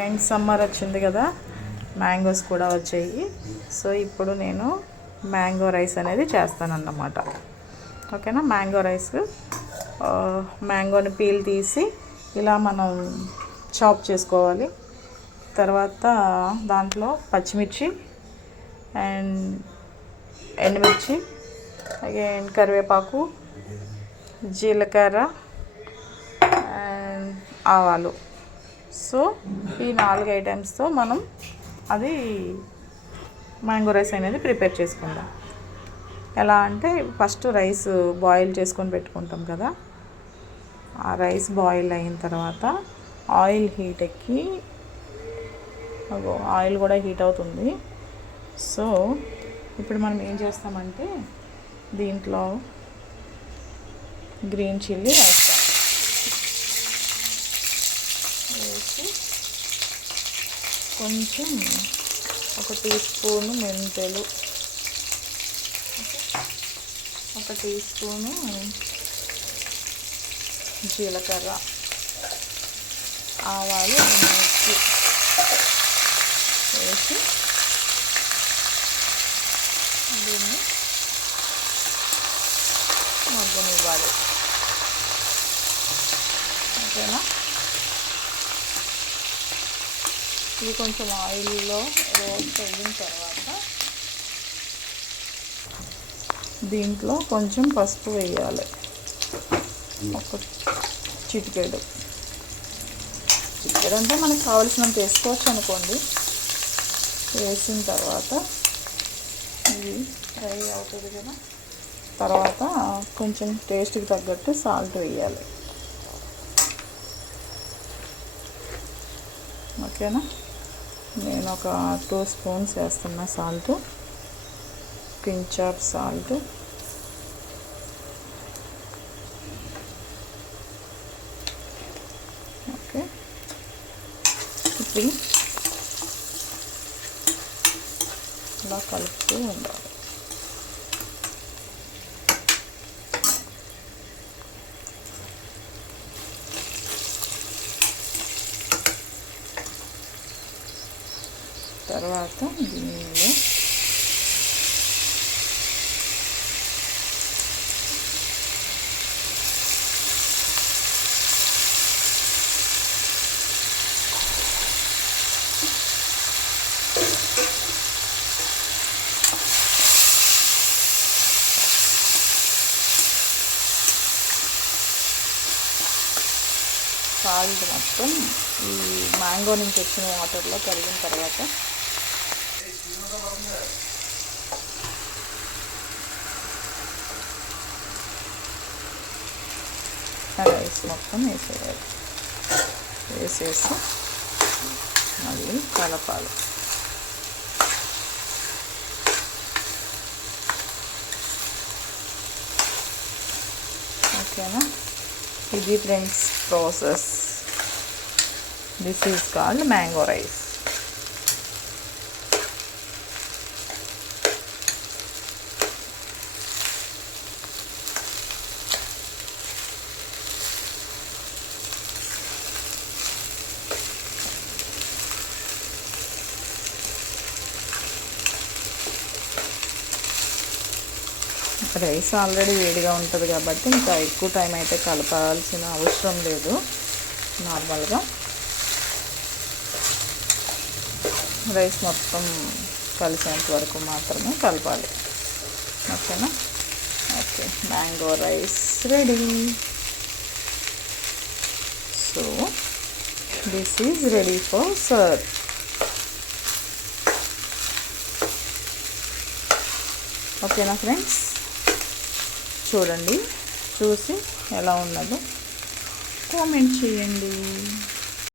And summer వచ్చింది కదా, mangoes కూడా వచ్చాయి. సో ఇప్పుడు నేను మ్యాంగో రైస్ అనేది చేస్తానన్నమాట. ఓకేనా. మ్యాంగో రైస్, మ్యాంగోని పీల్ తీసి ఇలా మనం చాప్ చేసుకోవాలి. తర్వాత దాంట్లో పచ్చిమిర్చి అండ్ ఎండుమిర్చి, అగైన్ కరివేపాకు, జీలకర్ర అండ్ ఆవాలు. సో ఈ 4 ఐటమ్స్తో మనం అది మ్యాంగో రైస్ అనేది ప్రిపేర్ చేసుకుందాం. ఎలా అంటే ఫస్ట్ రైస్ బాయిల్ చేసుకొని పెట్టుకుంటాం కదా, ఆ రైస్ బాయిల్ అయిన తర్వాత ఆయిల్ హీట్ ఎక్కి ఆయిల్ కూడా హీట్ అవుతుంది. సో ఇప్పుడు మనం ఏం చేస్తామంటే దీంట్లో గ్రీన్ చిల్లీ వేస్తాం. వేసి కొంచెం 1 టీ స్పూను మెంతులు, 1 టీ స్పూను జీలకర్ర, ఆవాలు, మిర్చి వేసి దీన్ని మగ్గనివ్వాలి. ఓకేనా. ఇది కొంచెం ఆయిల్లో రోస్ట్ అయిన తర్వాత దీంట్లో కొంచెం పసుపు వేయాలి, 1 చిటికెడు అంటే మనకు కావలసినంత వేసుకోవచ్చు అనుకోండి. వేసిన తర్వాత ఇది ఫ్రై అవుతుంది కదా, తర్వాత కొంచెం టేస్ట్కి తగ్గట్టు సాల్ట్ వేయాలి. ఓకేనా. నేను ఒక 2 స్పూన్స్ వేస్తున్నా salt, pinch of salt. Okay. ఇప్పుడు ఇలా కలుపుతూ ఉండాలి. తర్వాత దీనిలో సాల్ట్ మొత్తం ఈ మ్యాంగో నుంచి వచ్చిన వాటర్లో కరిగిన తర్వాత రైస్ మొత్తం వేసేయాలి. వేసేసి మళ్ళీ కలపాలి. ఓకేనా. ఇది friends process. This is called mango rice. Rice already వేడిగా ఉంటుంది కాబట్టి ఇంకా ఎక్కువ టైం అయితే కలపాల్సిన అవసరం లేదు. నార్మల్గా రైస్ మొత్తం కలిసేంత వరకు మాత్రమే కలపాలి. ఓకేనా. Okay, mango rice ready. So this is ready for serve. ఓకేనా ఫ్రెండ్స్, చూడండి, చూసి ఎలా ఉన్నదో కామెంట్ చేయండి.